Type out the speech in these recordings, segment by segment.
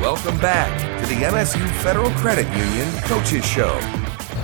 Welcome back to the MSU Federal Credit Union Coaches Show.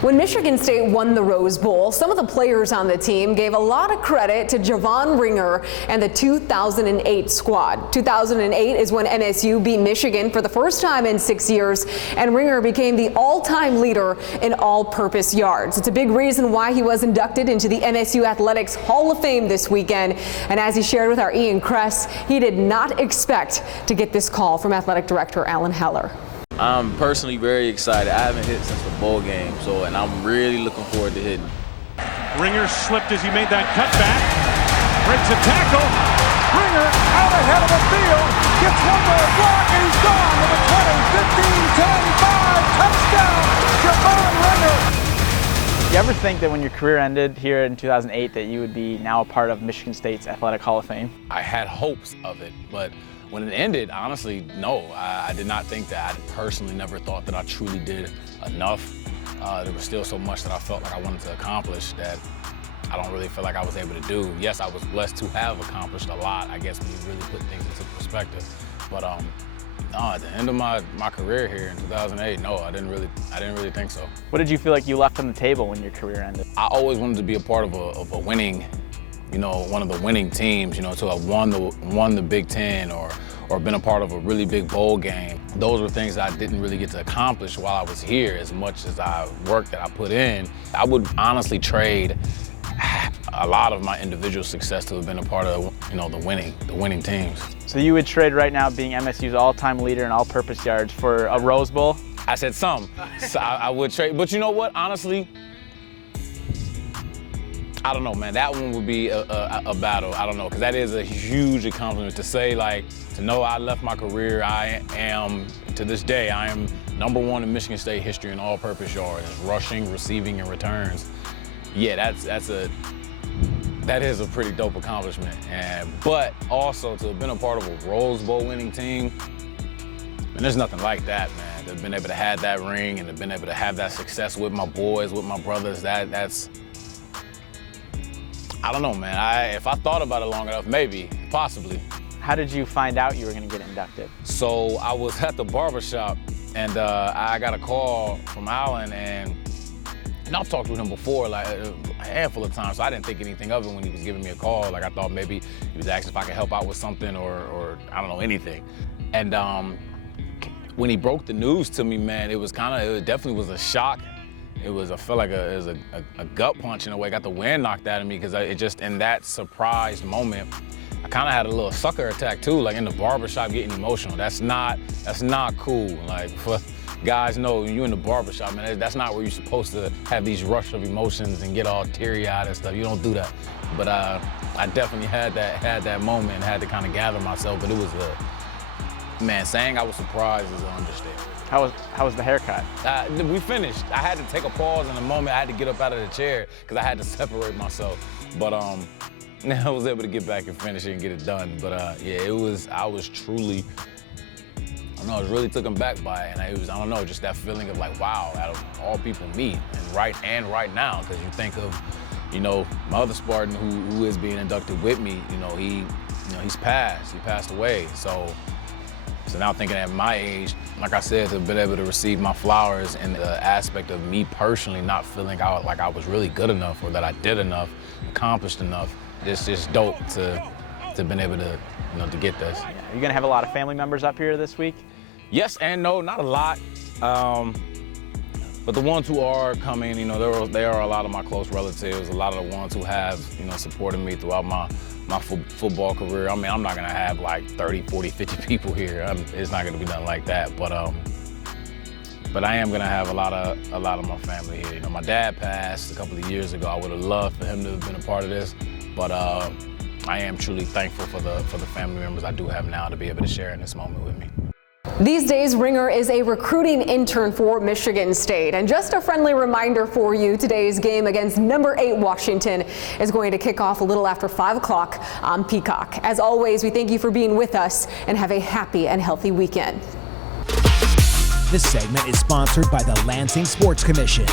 When Michigan State won the Rose Bowl, some of the players on the team gave a lot of credit to Javon Ringer and the 2008 squad. 2008 is when MSU beat Michigan for the first time in 6 years, and Ringer became the all-time leader in all-purpose yards. It's a big reason why he was inducted into the MSU Athletics Hall of Fame this weekend. And as he shared with our Ian Kress, he did not expect to get this call from Athletic Director Alan Heller. I'm personally very excited. I haven't hit since the bowl game, and I'm really looking forward to hitting. Ringer slipped as he made that cutback. Breaks a tackle. Ringer out ahead of the field. Gets one more block and he's gone with a 20, 15, 10, 5. Touchdown, Javon Ringer. You ever think that when your career ended here in 2008 that you would be now a part of Michigan State's Athletic Hall of Fame? I had hopes of it, but when it ended, honestly, no. I did not think that. I personally never thought that I truly did enough. There was still so much that I felt like I wanted to accomplish that I don't really feel like I was able to do. Yes, I was blessed to have accomplished a lot, I guess, when you really put things into perspective. But no, at the end of my career here in 2008, no, I didn't really think so. What did you feel like you left on the table when your career ended? I always wanted to be a part of a winning, one of the winning teams, to have won the Big Ten or been a part of a really big bowl game. Those were things that I didn't really get to accomplish while I was here. As much as work that I put in, I would honestly trade a lot of my individual success to have been a part of, the winning teams. So you would trade right now being MSU's all-time leader in all-purpose yards for a Rose Bowl? I said some. So I would trade, but you know what? Honestly, I don't know, man. That one would be a battle. I don't know, because that is a huge accomplishment to say, to know I left my career. I am, to this day, I am #1 in Michigan State history in all-purpose yards, rushing, receiving, and returns. Yeah, that is a pretty dope accomplishment. But also to have been a part of a Rose Bowl winning team, and there's nothing like that, man. To have been able to have that ring and to have been able to have that success with my boys, with my brothers, that's. I don't know, man. If I thought about it long enough, maybe, possibly. How did you find out you were going to get inducted? So I was at the barbershop, and I got a call from Alan, and I've talked with him before, a handful of times, so I didn't think anything of it when he was giving me a call. I thought maybe he was asking if I could help out with something or I don't know, anything. And when he broke the news to me, man, it definitely was a shock. I felt like it was a gut punch in a way. I got the wind knocked out of me because in that surprised moment, I kind of had a little sucker attack too, in the barbershop getting emotional. That's not cool. For guys know, you in the barbershop, man, that's not where you're supposed to have these rush of emotions and get all teary-eyed and stuff. You don't do that. But I definitely had that moment and had to kind of gather myself. But it was saying I was surprised is an understatement. How was the haircut? We finished. I had to take a pause in the moment. I had to get up out of the chair because I had to separate myself. But I was able to get back and finish it and get it done. But yeah, I was truly, I was really taken back by it. And it was, just that feeling of wow, out of all people, me, and right now, because you think of, my other Spartan who is being inducted with me, he's passed. He passed away. So now thinking at my age, like I said, to have been able to receive my flowers and the aspect of me personally not feeling like I was really good enough or that I did enough, accomplished enough, it's just dope to been able to, to get this. Are you gonna have a lot of family members up here this week? Yes and no, not a lot. But the ones who are coming, they are a lot of my close relatives, a lot of the ones who have, supported me throughout my football career. I'm not gonna have 30, 40, 50 people here. It's not gonna be nothing like that. But I am gonna have a lot of my family here. My dad passed a couple of years ago. I would have loved for him to have been a part of this. But I am truly thankful for the family members I do have now to be able to share in this moment with me. These days, Ringer is a recruiting intern for Michigan State. And just a friendly reminder for you, today's game against #8 Washington is going to kick off a little after 5 o'clock on Peacock. As always, we thank you for being with us and have a happy and healthy weekend. This segment is sponsored by the Lansing Sports Commission.